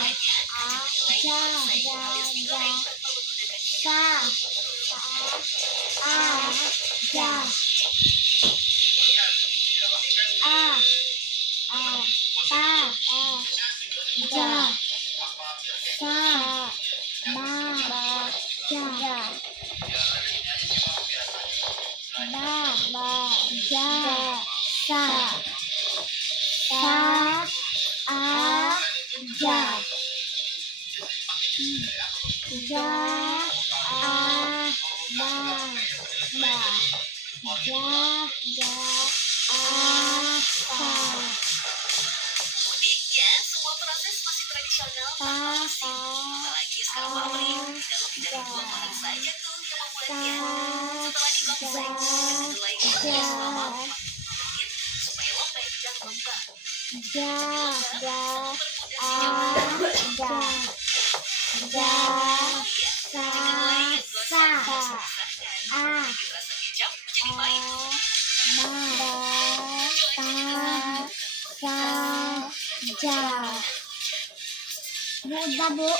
Caranya akan dimulai usai tumis digoreng tanpa menggunakan minyak. Uniknya, semua proses masih tradisional tanpa mesin. Apalagi sekarang pabrik, tidak lebih dari 2 orang saja tuh yang membuatnya. Setelah digoseng, masukkan kedelai ke wajan selama 40 menit supaya lembek dan lembab. Lebih lengkap untuk mempermudah penyajian. Oh iya, kedelai yang gosong harus dipisahkan. Bikin rasa kecap menjadi baik. Coba